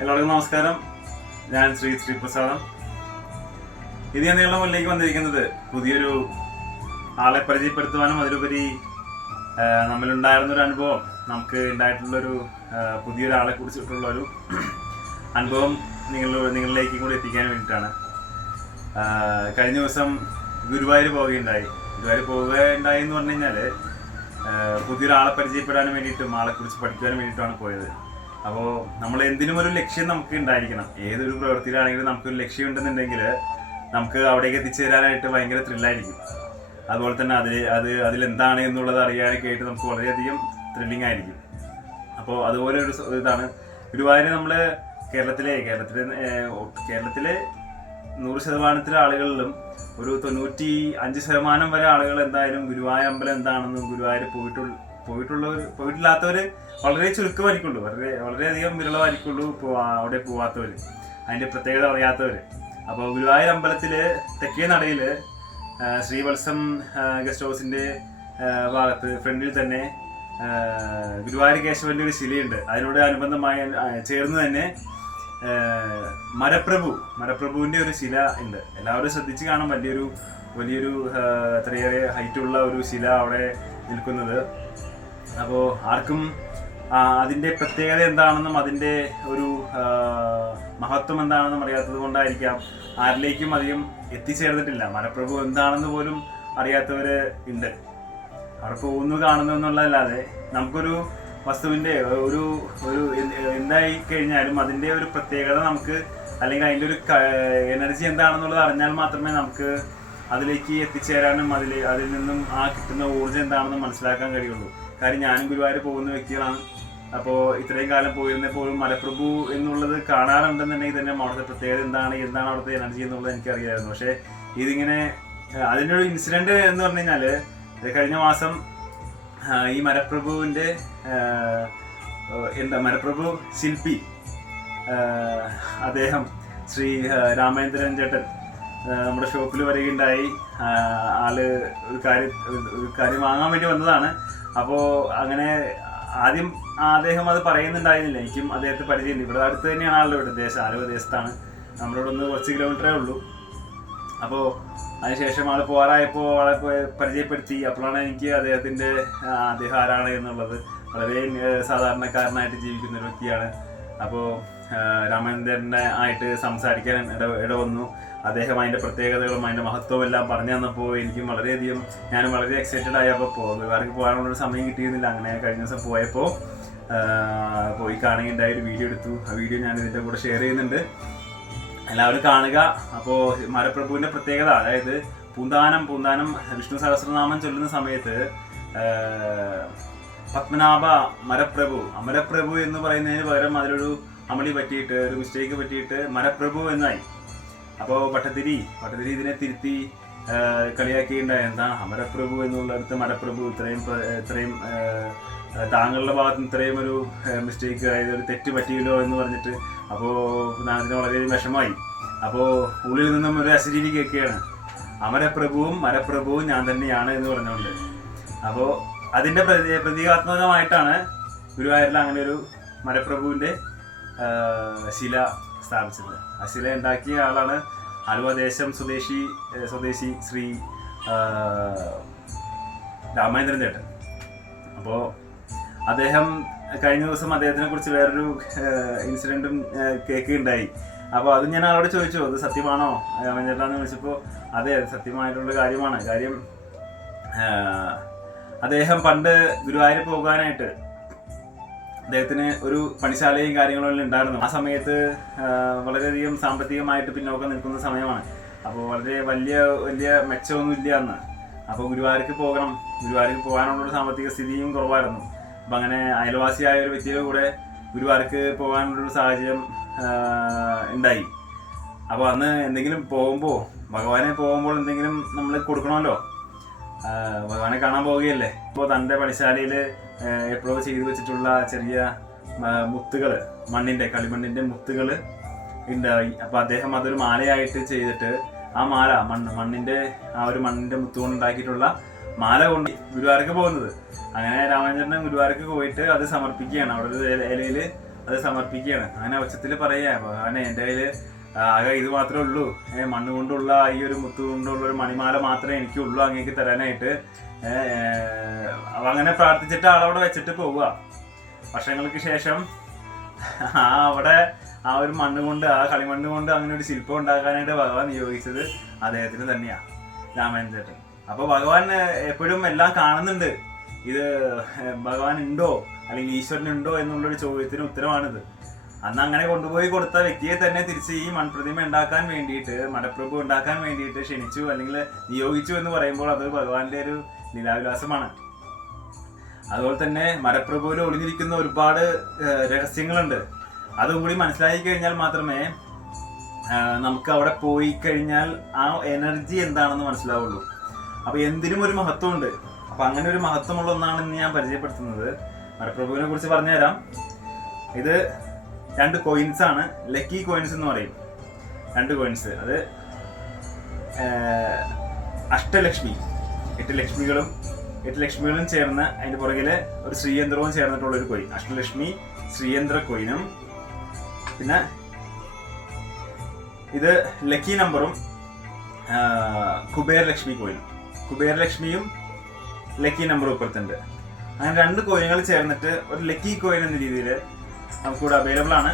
എല്ലാവർക്കും നമസ്കാരം. ഞാൻ ശ്രീ ശ്രീപ്രസാദം. ഇത് ഞാൻ നിങ്ങളുടെ മുന്നിലേക്ക് വന്നിരിക്കുന്നത് പുതിയൊരു ആളെ പരിചയപ്പെടുത്തുവാനും അതിലുപരി നമ്മളുണ്ടായിരുന്ന ഒരു അനുഭവം നമുക്ക് ഉണ്ടായിട്ടുള്ളൊരു പുതിയൊരാളെ കുറിച്ചിട്ടുള്ള ഒരു അനുഭവം നിങ്ങൾ നിങ്ങളിലേക്ക് കൂടി എത്തിക്കാൻ വേണ്ടിയിട്ടാണ്. കഴിഞ്ഞ ദിവസം ഗുരുവായൂർ പോവുകയുണ്ടായി. ഗുരുവായൂർ പോവുകയുണ്ടായി എന്ന് പറഞ്ഞു കഴിഞ്ഞാൽ പുതിയൊരാളെ പരിചയപ്പെടാനും വേണ്ടിയിട്ടും ആളെക്കുറിച്ച് പഠിക്കാനും വേണ്ടിയിട്ടാണ് പോയത്. അപ്പോൾ നമ്മൾ എന്തിനും ഒരു ലക്ഷ്യം നമുക്ക് ഉണ്ടായിരിക്കണം. ഏതൊരു പ്രവൃത്തിയിലാണെങ്കിലും നമുക്കൊരു ലക്ഷ്യം ഉണ്ടെന്നുണ്ടെങ്കിൽ നമുക്ക് അവിടേക്ക് എത്തിച്ചേരാനായിട്ട് ഭയങ്കര ത്രില്ലായിരിക്കും അതുപോലെ തന്നെ അതിൽ അത് അതിലെന്താണ് എന്നുള്ളത് അറിയാനൊക്കെ ആയിട്ട് നമുക്ക് വളരെയധികം ത്രില്ലിംഗ് ആയിരിക്കും. അപ്പോൾ അതുപോലെ ഒരു ഇതാണ്. ഗുരുവായൂർ നമ്മൾ കേരളത്തിലെ കേരളത്തിലെ കേരളത്തിലെ നൂറ് ശതമാനത്തിലെ ആളുകളിലും ഒരു തൊണ്ണൂറ്റി അഞ്ച് ശതമാനം വരെ ആളുകൾ എന്തായാലും ഗുരുവായൂർ അമ്പലം എന്താണെന്നും ഗുരുവായൂർ പോയിട്ടുള്ള പോയിട്ടുള്ളവർ പോയിട്ടില്ലാത്തവർ വളരെ ചുരുക്കമായിരിക്കുള്ളൂ. വളരെ വളരെയധികം വിരളമായിരിക്കുള്ളൂ ഇപ്പോൾ അവിടെ പോവാത്തവർ അതിന്റെ പ്രത്യേകത അറിയാത്തവർ അപ്പോൾ ഗുരുവായൂർ അമ്പലത്തിൽ തെക്കേ നടയിൽ ശ്രീവത്സം ഗസ്റ്റ് ഹൗസിന്റെ ഭാഗത്ത് ഫ്രണ്ടിൽ തന്നെ ഗുരുവായൂർ കേശവന്റെ ഒരു ശിലയുണ്ട്. അതിനോട് അനുബന്ധമായി ചേർന്ന് തന്നെ മരപ്രഭു മരപ്രഭുവിന്റെ ഒരു ശില ഉണ്ട്. എല്ലാവരും ശ്രദ്ധിച്ച് കാണാൻ വലിയൊരു വലിയൊരു ഇത്രയേറെ ഹൈറ്റുള്ള ഒരു ശില അവിടെ നിൽക്കുന്നത്. അപ്പോൾ ആർക്കും അതിന്റെ പ്രത്യേകത എന്താണെന്നും അതിന്റെ ഒരു മഹത്വം എന്താണെന്നും അറിയാത്തത് കൊണ്ടായിരിക്കാം ആരിലേക്കും അധികം എത്തിച്ചേർന്നിട്ടില്ല. മലപ്രഭു എന്താണെന്ന് പോലും അറിയാത്തവർ ഉണ്ട്. അവിടെ പോകുന്നു കാണുന്നു എന്നുള്ളതല്ലാതെ നമുക്കൊരു വസ്തുവിന്റെ ഒരു ഒരു എന്ത് എന്തായി കഴിഞ്ഞാലും അതിന്റെ ഒരു പ്രത്യേകത നമുക്ക് അല്ലെങ്കിൽ അതിന്റെ ഒരു എനർജി എന്താണെന്നുള്ളത് അറിഞ്ഞാൽ മാത്രമേ നമുക്ക് അതിലേക്ക് എത്തിച്ചേരാനും അതിൽ അതിൽ നിന്നും ആ കിട്ടുന്ന ഊർജം എന്താണെന്ന് മനസ്സിലാക്കാൻ കഴിയുള്ളൂ. കാര്യം ഞാനും ഗുരുവായൂർ പോകുന്ന വ്യക്തികളാണ്. അപ്പോൾ ഇത്രയും കാലം പോയിരുന്നപ്പോഴും മലപ്രഭു എന്നുള്ളത് കാണാറുണ്ടെന്നുണ്ടെങ്കിൽ തന്നെ അവിടുത്തെ പ്രത്യേകത എന്താണ് എന്താണ് അവിടുത്തെ എനർജി എന്നുള്ളത് എനിക്കറിയായിരുന്നു. പക്ഷേ ഇതിങ്ങനെ അതിന്റെ ഒരു ഇൻസിഡന്റ് എന്ന് പറഞ്ഞു കഴിഞ്ഞാൽ കഴിഞ്ഞ മാസം ഈ മരപ്രഭുവിന്റെ എന്താ മരപ്രഭു ശില്പി അദ്ദേഹം ശ്രീ രാമേന്ദ്രൻ ചേട്ടൻ നമ്മുടെ ഷോപ്പിൽ വരികയുണ്ടായി. ആൾ ഒരു കാര്യം ഒരു കാര്യം വാങ്ങാൻ വേണ്ടി വന്നതാണ്. അപ്പോൾ അങ്ങനെ ആദ്യം അദ്ദേഹം അത് പറയുന്നുണ്ടായിരുന്നില്ല. എനിക്കും അദ്ദേഹത്തെ പരിചയമില്ല. ഇവിടെ അടുത്ത് തന്നെയാണ് ആളുടെ ഇവിടെ ദേശം ആലുവ ദേശത്താണ്. നമ്മളോട് ഒന്ന് കുറച്ച് കിലോമീറ്ററേ ഉള്ളൂ. അപ്പോൾ അതിനുശേഷം ആൾ പോകാറായപ്പോൾ ആളെ പരിചയപ്പെടുത്തി. അപ്പോഴാണ് എനിക്ക് അദ്ദേഹത്തിന്റെ അദ്ദേഹം ആരാണ് എന്നുള്ളത്. വളരെ സാധാരണക്കാരനായിട്ട് ജീവിക്കുന്ന ഒരു വ്യക്തിയാണ്. അപ്പോൾ രാമചന്ദ്രനെ ആയിട്ട് സംസാരിക്കാൻ ഇട വന്നു അദ്ദേഹം അതിന്റെ പ്രത്യേകതകളും അതിന്റെ മഹത്വവും എല്ലാം പറഞ്ഞു തന്നപ്പോൾ എനിക്കും വളരെയധികം ഞാൻ വളരെ എക്സൈറ്റഡ് ആയപ്പോൾ പോകും വേറെ പോകാനുള്ളൊരു സമയം കിട്ടിയിരുന്നില്ല. അങ്ങനെ കഴിഞ്ഞ ദിവസം പോയപ്പോൾ പോയി കാണുകയുണ്ടായ ഒരു വീഡിയോ എടുത്തു. ആ വീഡിയോ ഞാൻ ഇതിന്റെ കൂടെ ഷെയർ ചെയ്യുന്നുണ്ട്. എല്ലാവരും കാണുക. അപ്പോൾ മരപ്രഭുവിന്റെ പ്രത്യേകത അതായത് പൂന്താനം പൂന്താനം വിഷ്ണു സഹസ്രനാമം ചൊല്ലുന്ന സമയത്ത് പത്മനാഭ മരപ്രഭു അമരപ്രഭു എന്ന് പറയുന്നതിന് പകരം അതിലൊരു അമളി പറ്റിയിട്ട് ഒരു മിസ്റ്റേക്ക് പറ്റിയിട്ട് മനപ്രഭു എന്നായി. അപ്പോൾ ഭട്ടതിരി ഭട്ടതിരി ഇതിനെ തിരുത്തി കളിയാക്കിയിട്ടുണ്ടായ എന്താ അമരപ്രഭു എന്നുള്ളിടത്ത് മരപ്രഭു ഇത്രയും ഇത്രയും താങ്കളുടെ ഭാഗത്ത് ഇത്രയും ഒരു മിസ്റ്റേക്ക് അതായത് ഒരു തെറ്റ് പറ്റിയല്ലോ എന്ന് പറഞ്ഞിട്ട് അപ്പോൾ അതിന് വളരെ വിഷമായി അപ്പോൾ ഉള്ളിൽ നിന്നും ഒരു അശരീരി കേൾക്കുകയാണ്. അമരപ്രഭുവും മരപ്രഭുവും ഞാൻ തന്നെയാണ് എന്ന് പറഞ്ഞുകൊണ്ട്. അപ്പോൾ അതിന്റെ പ്രതി പ്രതീകാത്മകമായിട്ടാണ് ഗുരുവായൂരിൽ അങ്ങനെ ഒരു മരപ്രഭുവിന്റെ ശില സ്ഥാപിച്ചത് ആ ശില ഉണ്ടാക്കിയ ആളാണ് ആലുവ ദേശം സ്വദേശി സ്വദേശി ശ്രീ രാമേന്ദ്രൻ ചേട്ടൻ. അപ്പോൾ അദ്ദേഹം കഴിഞ്ഞ ദിവസം അദ്ദേഹത്തിനെ കുറിച്ച് വേറൊരു ഇൻസിഡന്റും കേൾക്കുകയുണ്ടായി. അപ്പോൾ അത് ഞാൻ ആളോട് ചോദിച്ചു അത് സത്യമാണോ? രാമചേട്ടാന്ന് ചോദിച്ചപ്പോൾ അത് സത്യമായിട്ടുള്ള കാര്യമാണ്. കാര്യം അദ്ദേഹം പണ്ട് ഗുരുവായൂർ പോകാനായിട്ട് അദ്ദേഹത്തിന് ഒരു പണിശാലയും കാര്യങ്ങളും ഉണ്ടായിരുന്നു. ആ സമയത്ത് വളരെയധികം സാമ്പത്തികമായിട്ട് പിന്നോക്കം നിൽക്കുന്ന സമയമാണ്. അപ്പോൾ വളരെ വലിയ വലിയ മെച്ചമൊന്നും ഇല്ല അന്ന്. അപ്പോൾ ഗുരുവായൂർക്ക് പോകണം. ഗുരുവായൂർക്ക് പോകാനുള്ളൊരു സാമ്പത്തിക സ്ഥിതിയും കുറവായിരുന്നു. അപ്പം അങ്ങനെ അയൽവാസിയായ ഒരു വ്യക്തിയുടെ കൂടെ ഗുരുവായൂർക്ക് പോകാനുള്ളൊരു സാഹചര്യം ഉണ്ടായി. അപ്പോൾ അന്ന് എന്തെങ്കിലും പോകുമ്പോൾ ഭഗവാനെ പോകുമ്പോൾ എന്തെങ്കിലും നമ്മൾ കൊടുക്കണമല്ലോ. ഭഗവാനെ കാണാൻ പോവുകയല്ലേ? ഇപ്പോൾ തന്റെ പണിശാലയിൽ എപ്പോഴോ ചെയ്തു വെച്ചിട്ടുള്ള ചെറിയ മുത്തുകൾ മണ്ണിന്റെ കളിമണ്ണിന്റെ മുത്തുകൾ ഉണ്ടായി. അപ്പോൾ അദ്ദേഹം അതൊരു മാലയായിട്ട് ചെയ്തിട്ട് ആ മാല മണ്ണ് മണ്ണിന്റെ ആ ഒരു മണ്ണിന്റെ മുത്തു ഉണ്ടാക്കിയിട്ടുള്ള മാല കൊണ്ട് ഗുരുവായൂർക്ക് പോകുന്നത്. അങ്ങനെ രാമചന്ദ്രൻ ഗുരുവായൂർക്ക് പോയിട്ട് അത് സമർപ്പിക്കുകയാണ്. അവിടെ ഒരു ഇലയിൽ അത് സമർപ്പിക്കുകയാണ്. അങ്ങനെ ഉച്ചത്തിൽ പറയുക അങ്ങനെ എന്റെ കയ്യിൽ ആകെ ഇത് മാത്രമേ ഉള്ളൂ. മണ്ണ് കൊണ്ടുള്ള ഈ ഒരു മുത്തു കൊണ്ടുള്ള ഒരു മണിമാല മാത്രമേ എനിക്കുള്ളൂ അങ്ങേക്ക് തരാനായിട്ട്. അങ്ങനെ പ്രാർത്ഥിച്ചിട്ട് ആളവിടെ വെച്ചിട്ട് പോവുക വർഷങ്ങൾക്ക് ശേഷം ആ അവിടെ ആ ഒരു മണ്ണ് കൊണ്ട് ആ കളിമണ്ണ് കൊണ്ട് അങ്ങനെ ഒരു ശില്പം ഉണ്ടാക്കാനായിട്ട് ഭഗവാൻ നിയോഗിച്ചത് അദ്ദേഹത്തിന് തന്നെയാ രാമായണ ചേട്ടൻ. അപ്പൊ ഭഗവാൻ എപ്പോഴും എല്ലാം കാണുന്നുണ്ട്. ഇത് ഭഗവാൻ ഉണ്ടോ? അല്ലെങ്കിൽ ഈശ്വരൻ ഉണ്ടോ എന്നുള്ളൊരു ചോദ്യത്തിന് ഉത്തരമാണിത്. അന്ന് അങ്ങനെ കൊണ്ടുപോയി കൊടുത്ത വ്യക്തിയെ തന്നെ തിരിച്ച് ഈ മൺപ്രതിമ ഉണ്ടാക്കാൻ വേണ്ടിയിട്ട് മടപ്രഭു ഉണ്ടാക്കാൻ വേണ്ടിയിട്ട് ക്ഷണിച്ചു അല്ലെങ്കിൽ നിയോഗിച്ചു എന്ന് പറയുമ്പോൾ അത് ഭഗവാന്റെ ഒരു ലീലാവിലാസമാണ് അതുപോലെ തന്നെ മരപ്രഭുവിൽ ഒളിഞ്ഞിരിക്കുന്ന ഒരുപാട് രഹസ്യങ്ങളുണ്ട്. അതും കൂടി മനസ്സിലാക്കി കഴിഞ്ഞാൽ മാത്രമേ നമുക്ക് അവിടെ പോയി കഴിഞ്ഞാൽ ആ എനർജി എന്താണെന്ന് മനസ്സിലാവുള്ളൂ. അപ്പൊ എന്തിനും ഒരു മഹത്വമുണ്ട്. അപ്പൊ അങ്ങനെ ഒരു മഹത്വമുള്ള ഒന്നാണ് ഇന്ന് ഞാൻ പരിചയപ്പെടുത്തുന്നത്. മരപ്രഭുവിനെ കുറിച്ച് പറഞ്ഞുതരാം. ഇത് രണ്ട് കോയിൻസ് ആണ്. ലക്കി കോയിൻസ് എന്ന് പറയും. രണ്ട് കോയിൻസ് അത് അഷ്ടലക്ഷ്മി. എട്ട് ലക്ഷ്മികളും എട്ട് ലക്ഷ്മികളും ചേർന്ന് അതിന്റെ പുറകിൽ ഒരു ശ്രീയന്ത്രവും ചേർന്നിട്ടുള്ള ഒരു കോയിൻ അഷ്ടലക്ഷ്മി ശ്രീയന്ത്ര കോയിനും പിന്നെ ഇത് ലക്കി നമ്പറും കുബേരലക്ഷ്മി കോയിനും ലക്ഷ്മിയും ലക്കി നമ്പറും ഇപ്പുറത്തുണ്ട്. അങ്ങനെ രണ്ട് കോയിനുകൾ ചേർന്നിട്ട് ഒരു ലക്കി കോയിൻ എന്ന രീതിയിൽ നമുക്കിവിടെ അവൈലബിൾ ആണ്.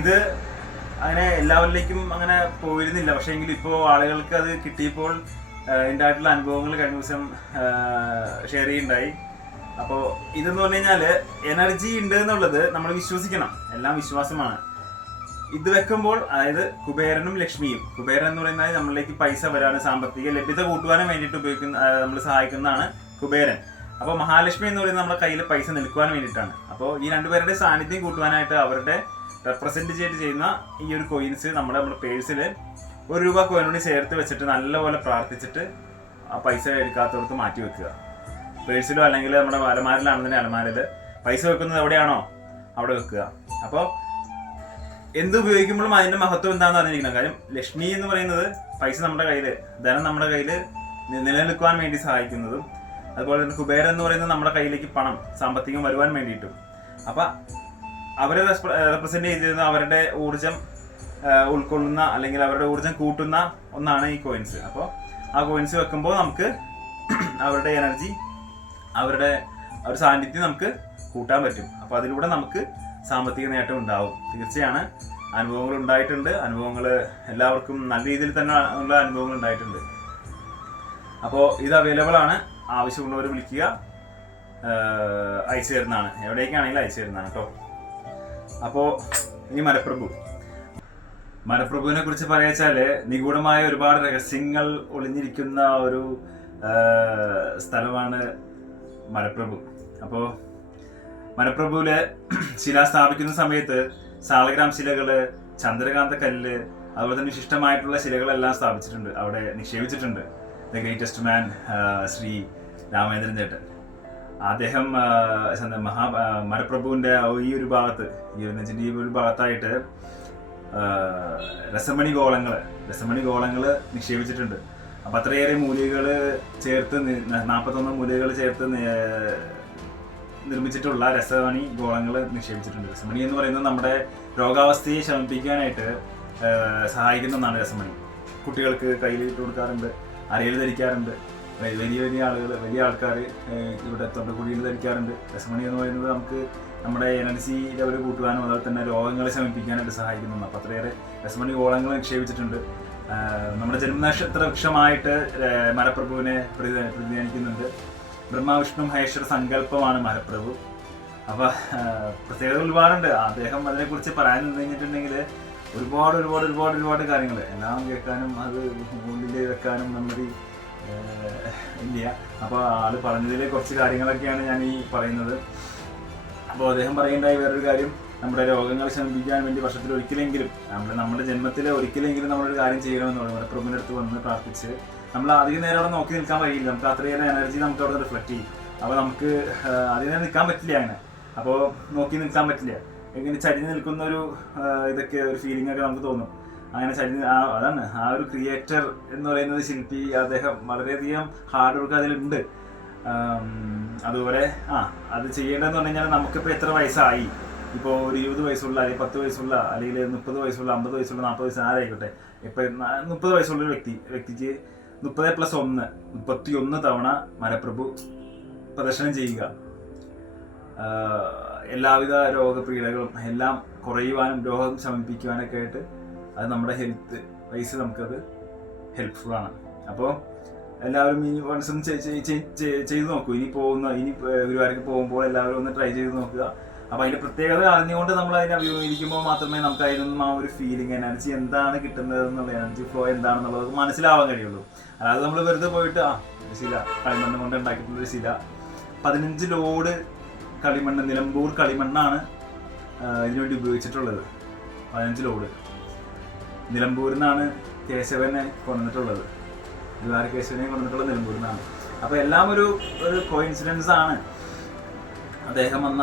ഇത് അങ്ങനെ എല്ലാവരിലേക്കും അങ്ങനെ പോയിരുന്നില്ല. പക്ഷേ എങ്കിലും ഇപ്പോൾ ആളുകൾക്ക് അത് കിട്ടിയപ്പോൾ എന്റെ ആയിട്ടുള്ള അനുഭവങ്ങൾ കഴിഞ്ഞ ദിവസം ഷെയർ ചെയ്യുണ്ടായി. അപ്പോൾ ഇതെന്ന് പറഞ്ഞു കഴിഞ്ഞാൽ എനർജി ഉണ്ട് എന്നുള്ളത് നമ്മൾ വിശ്വസിക്കണം. എല്ലാം വിശ്വാസമാണ്. ഇത് വെക്കുമ്പോൾ അതായത് കുബേരനും ലക്ഷ്മിയും. കുബേരൻ എന്ന് പറയുന്നത് നമ്മളിലേക്ക് പൈസ വരാനും സാമ്പത്തിക ലഭ്യത കൂട്ടുവാനും വേണ്ടിയിട്ട് ഉപയോഗിക്കുന്ന നമ്മൾ സഹായിക്കുന്നതാണ് കുബേരൻ. അപ്പോൾ മഹാലക്ഷ്മി എന്ന് പറയുന്നത് നമ്മുടെ കയ്യിൽ പൈസ നിൽക്കുവാൻ വേണ്ടിയിട്ടാണ്. അപ്പോൾ ഈ രണ്ടുപേരുടെ സാന്നിധ്യം കൂട്ടുവാനായിട്ട് അവരുടെ റെപ്രസെന്റ് ചെയ്ത് ചെയ്യുന്ന ഈ ഒരു കോയിൻസ് നമ്മുടെ നമ്മുടെ പേഴ്സിൽ ഒരു രൂപ കോയിനോട് ചേർത്ത് വെച്ചിട്ട് നല്ലപോലെ പ്രാർത്ഥിച്ചിട്ട് ആ പൈസ എടുക്കാത്തവർക്ക് മാറ്റി വെക്കുക. പേഴ്സിലോ അല്ലെങ്കിൽ നമ്മുടെ അലമാരിലാണെന്നുണ്ടെങ്കിൽ അലമാരിൽ പൈസ വെക്കുന്നത് എവിടെയാണോ അവിടെ വെക്കുക. അപ്പോൾ എന്ത് ഉപയോഗിക്കുമ്പോഴും അതിന്റെ മഹത്വം എന്താണെന്ന് അറിഞ്ഞിരിക്കണം. കാര്യം ലക്ഷ്മി എന്ന് പറയുന്നത് പൈസ നമ്മുടെ കയ്യിൽ ധനം നമ്മുടെ കയ്യിൽ നിലനിൽക്കുവാൻ വേണ്ടി സഹായിക്കുന്നതും അതുപോലെ തന്നെ കുബേരൻ എന്ന് പറയുന്നത് നമ്മുടെ കയ്യിലേക്ക് പണം സാമ്പത്തികം വരുവാൻ വേണ്ടിയിട്ടും. അപ്പൊ അവരെ റെപ്രസെന്റ് ചെയ്തിരുന്ന അവരുടെ ഊർജം ഉൾക്കൊള്ളുന്ന അല്ലെങ്കിൽ അവരുടെ ഊർജം കൂട്ടുന്ന ഒന്നാണ് ഈ കോയിൻസ് അപ്പോൾ ആ കോയിൻസ് വെക്കുമ്പോൾ നമുക്ക് അവരുടെ എനർജി അവരുടെ ഒരു സാന്നിധ്യം നമുക്ക് കൂട്ടാൻ പറ്റും. അപ്പോൾ അതിലൂടെ നമുക്ക് സാമ്പത്തിക നേട്ടം ഉണ്ടാവും. തീർച്ചയാണ് അനുഭവങ്ങൾ ഉണ്ടായിട്ടുണ്ട്. അനുഭവങ്ങൾ എല്ലാവർക്കും നല്ല രീതിയിൽ തന്നെ ഉള്ള അനുഭവങ്ങൾ ഉണ്ടായിട്ടുണ്ട്. അപ്പോൾ ഇത് അവൈലബിൾ ആണ്. ആവശ്യമുള്ളവർ വിളിക്കുക. അയച്ചു തരുന്നതാണ്. എവിടേക്കാണെങ്കിലും അയച്ചു തരുന്നതാണ് കേട്ടോ. അപ്പോൾ ഇനി മലപ്രഭു മലപ്രഭുവിനെ കുറിച്ച് പറയാച്ചാൽ നിഗൂഢമായ ഒരുപാട് രഹസ്യങ്ങൾ ഒളിഞ്ഞിരിക്കുന്ന ഒരു സ്ഥലമാണ് മലപ്രഭു അപ്പോ മലപ്രഭുവിൽ ശില സ്ഥാപിക്കുന്ന സമയത്ത് സാളഗ്രാം ശിലകൾ ചന്ദ്രകാന്ത കല്ല് അതുപോലെ തന്നെ വിശിഷ്ടമായിട്ടുള്ള ശിലകളെല്ലാം സ്ഥാപിച്ചിട്ടുണ്ട്. അവിടെ നിക്ഷേപിച്ചിട്ടുണ്ട്. The greatest man Shri Ramendran ചേട്ടൻ. അദ്ദേഹം മഹാ മരപ്രഭുവിന്റെ ഈ ഒരു ഭാഗത്ത് ഈ ഈ ഒരു ഭാഗത്തായിട്ട് രസമണി ഗോളങ്ങൾ രസമണി ഗോളങ്ങൾ നിക്ഷേപിച്ചിട്ടുണ്ട്. അപ്പൊ അത്രയേറെ മൂലികൾ ചേർത്ത് നാൽപ്പത്തൊന്ന് മൂലികൾ ചേർത്ത് നിർമ്മിച്ചിട്ടുള്ള രസമണി ഗോളങ്ങൾ നിക്ഷേപിച്ചിട്ടുണ്ട്. രസമണി എന്ന് പറയുന്നത് നമ്മുടെ രോഗാവസ്ഥയെ ശമിപ്പിക്കാനായിട്ട് ആ, സഹായിക്കുന്ന ഒന്നാണ് രസമണി. കുട്ടികൾക്ക് കയ്യിൽ ഇട്ട് കൊടുക്കാറുണ്ട് അരയിൽ ധരിക്കാറുണ്ട്. വലിയ വലിയ ആളുകൾ വലിയ ആൾക്കാർ ഇവിടെ തൊണ്ടക്കുടിയിൽ ധരിക്കാറുണ്ട്. രസമണി എന്ന് പറയുന്നത് നമുക്ക് നമ്മുടെ എനർജി ലെവൽ കൂട്ടുവാനും അതുപോലെ തന്നെ രോഗങ്ങളെ ശമിപ്പിക്കാനായിട്ട് സഹായിക്കുന്നുണ്ട് അപ്പം അത്രയേറെ രസമണി ഓളങ്ങൾ നിക്ഷേപിച്ചിട്ടുണ്ട്. നമ്മുടെ ജന്മനക്ഷത്ര വൃക്ഷമായിട്ട് മലപ്രഭുവിനെ പ്രതി പ്രതിനിധിക്കുന്നുണ്ട് ബ്രഹ്മവിഷ്ണു മഹേശ്വര സങ്കല്പമാണ് മലപ്രഭു. അപ്പം ആ, പ്രത്യേകത ഒരുപാടുണ്ട്. അദ്ദേഹം അതിനെക്കുറിച്ച് പറയാൻ കഴിഞ്ഞിട്ടുണ്ടെങ്കിൽ ഒരുപാട് ഒരുപാട് ഒരുപാട് ഒരുപാട് കാര്യങ്ങൾ എല്ലാം കേൾക്കാനും അത് മുന്നിൽ വെക്കാനും നമ്മുടെ ഇല്ല അപ്പോൾ ആൾ പറഞ്ഞതിലെ കുറച്ച് കാര്യങ്ങളൊക്കെയാണ് ഞാൻ ഈ പറയുന്നത്. അപ്പോൾ അദ്ദേഹം പറയേണ്ടായി വേറൊരു കാര്യം നമ്മുടെ രോഗങ്ങൾ ശമിപ്പിക്കാൻ വേണ്ടി വർഷത്തിൽ ഒരിക്കലെങ്കിലും നമ്മൾ നമ്മുടെ ജന്മത്തിൽ ഒരിക്കലെങ്കിലും നമ്മളൊരു കാര്യം ചെയ്യണമെന്ന് പറഞ്ഞു. പ്രഭുവിന്റെ അടുത്ത് വന്ന് പ്രാർത്ഥിച്ച് നമ്മൾ അധികം നേരം അവിടെ നോക്കി നിൽക്കാൻ കഴിയില്ല നമുക്ക് അത്രയേറെ എനർജി നമുക്ക് അവിടെ റിഫ്ലക്ട് ചെയ്യും. അപ്പോൾ നമുക്ക് അതിനെ നിൽക്കാൻ പറ്റില്ല അങ്ങനെ. അപ്പോൾ നോക്കി നിൽക്കാൻ പറ്റില്ല. ഇങ്ങനെ ചരിഞ്ഞ് നിൽക്കുന്ന ഒരു ഇതൊക്കെ ഒരു ഫീലിംഗ് ഒക്കെ നമുക്ക് തോന്നും. അങ്ങനെ ശരി അതാണ്. ആ ഒരു ക്രിയേറ്റർ എന്ന് പറയുന്നത് ശില്പി അദ്ദേഹം വളരെയധികം ഹാർഡ് വർക്ക് അതിലുണ്ട്. അതുപോലെ ആ അത് ചെയ്യേണ്ടതെന്ന് പറഞ്ഞു കഴിഞ്ഞാൽ നമുക്കിപ്പോൾ എത്ര വയസ്സായി? ഇപ്പോൾ ഒരു ഇരുപത് വയസ്സുള്ള അല്ലെങ്കിൽ പത്ത് വയസ്സുള്ള അല്ലെങ്കിൽ മുപ്പത് വയസ്സുള്ള അമ്പത് വയസ്സുള്ള നാൽപ്പത് വയസ്സ് ആരായിക്കോട്ടെ? ഇപ്പം മുപ്പത് വയസ്സുള്ള ഒരു വ്യക്തി വ്യക്തിക്ക് മുപ്പത് പ്ലസ് ഒന്ന് മുപ്പത്തി ഒന്ന് തവണ മരപ്രഭു പ്രദർശനം ചെയ്യുക. എല്ലാവിധ രോഗപീഠകളും എല്ലാം കുറയുവാനും രോഗം ശമിപ്പിക്കുവാനൊക്കെ ആയിട്ട് അത് നമ്മുടെ ഹെൽത്ത് വൈസ് നമുക്കത് ഹെൽപ്ഫുൾ ആണ്. അപ്പോൾ എല്ലാവരും ഇനി വൺസ് ഒന്ന് ചെയ്- ചെയ്- ചെയ്- ചെയ്- ചെയ്ത് നോക്കൂ. ഇനി പോകുന്ന ഇനി ഗുരുവായൂർക്ക് പോകുമ്പോൾ എല്ലാവരും ഒന്ന് ട്രൈ ചെയ്ത് നോക്കുക. അപ്പോൾ അതിന്റെ പ്രത്യേകത അറിഞ്ഞുകൊണ്ട് നമ്മൾ അതിനെ അഭിമുഖീകരിക്കുമ്പോൾ മാത്രമേ നമുക്ക് അതിനൊന്നും ആ ഒരു ഫീലിംഗ് എനർജി എന്താണ് കിട്ടുന്നത് എന്നുള്ള എനർജി ഫ്ലോ എന്താണെന്നുള്ളത് മനസ്സിലാവാൻ കഴിയുള്ളൂ. അല്ലാതെ നമ്മൾ വെറുതെ പോയിട്ട് ആ ശില കളിമണ്ണ് കൊണ്ട് ഉണ്ടാക്കിയിട്ടുള്ള ശില. പതിനഞ്ച് ലോഡ് കളിമണ്ണ് നിലമ്പൂർ കളിമണ്ണാണ് ഇതിനുവേണ്ടി ഉപയോഗിച്ചിട്ടുള്ളത്. പതിനഞ്ച് ലോഡ് നിലമ്പൂരിൽ നിന്നാണ് കേശവനെ കൊണ്ടുവന്നിട്ടുള്ളത് ഗുരുവായൂർ കേശവനെ കൊണ്ടുവന്നിട്ടുള്ളത് നിലമ്പൂരിൽ നിന്നാണ് അപ്പോൾ എല്ലാം ഒരു ഒരു കോയിൻസിഡൻസ് ആണ്. അദ്ദേഹം വന്ന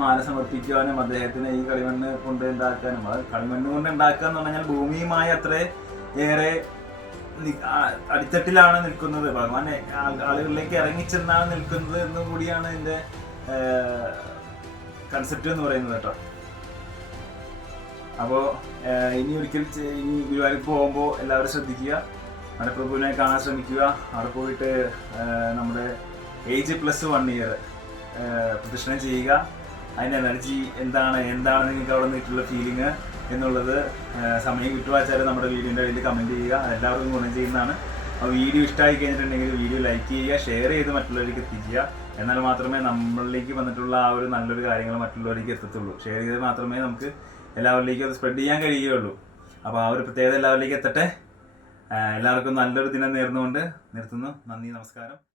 മാല സമർപ്പിക്കുവാനും അദ്ദേഹത്തിന് ഈ കളിമണ്ണ് കൊണ്ട് ഉണ്ടാക്കാനും അത് കളിമണ്ണ് കൊണ്ട് ഉണ്ടാക്കുക എന്ന് പറഞ്ഞാൽ ഭൂമിയുമായി അത്ര ഏറെ അടിത്തട്ടിലാണ് നിൽക്കുന്നത്. ഭഗവാൻ ആളുകളിലേക്ക് ഇറങ്ങിച്ചെന്നാണ് നിൽക്കുന്നത് എന്നും കൂടിയാണ് ഇതിന്റെ കൺസെപ്റ്റ് എന്ന് പറയുന്നത് കേട്ടോ. അപ്പോൾ ഇനി ഒരിക്കൽ ഇനി ഗുരുവായൂർ പോകുമ്പോൾ എല്ലാവരും ശ്രദ്ധിക്കുക. മലപ്രഭുവിനെ കാണാൻ ശ്രമിക്കുക. അവിടെ പോയിട്ട് നമ്മുടെ ഏജ് പ്ലസ് വൺ ഇയർ പ്രദക്ഷിണം ചെയ്യുക. അതിന്റെ എനർജി എന്താണ് എന്താണ് നിങ്ങൾക്ക് അവിടെ നിന്നിട്ടുള്ള ഫീലിംഗ് എന്നുള്ളത് സമയം കിട്ടുവാച്ചാൽ നമ്മുടെ വീഡിയോന്റെ കയ്യിൽ കമന്റ് ചെയ്യുക. അതെല്ലാവർക്കും ഗുണം ചെയ്യുന്നതാണ്. അപ്പോൾ വീഡിയോ ഇഷ്ടമായി കഴിഞ്ഞിട്ടുണ്ടെങ്കിൽ വീഡിയോ ലൈക്ക് ചെയ്യുക ഷെയർ ചെയ്ത് മറ്റുള്ളവർക്ക് എത്തിക്കുക. എന്നാൽ മാത്രമേ നമ്മളിലേക്ക് വന്നിട്ടുള്ള ആ ഒരു നല്ലൊരു കാര്യങ്ങൾ മറ്റുള്ളവരിലേക്ക് എത്തത്തുള്ളൂ. ഷെയർ ചെയ്ത് മാത്രമേ നമുക്ക് എല്ലാവരിലേക്കും അത് സ്പ്രെഡ് ചെയ്യാൻ കഴിയുകയുള്ളൂ. അപ്പോൾ ആ ഒരു പ്രത്യേകത എല്ലാവരിലേക്കും എത്തട്ടെ. എല്ലാവർക്കും നല്ലൊരു ദിനം നേർന്നുകൊണ്ട് നിർത്തുന്നു. നന്ദി നമസ്കാരം.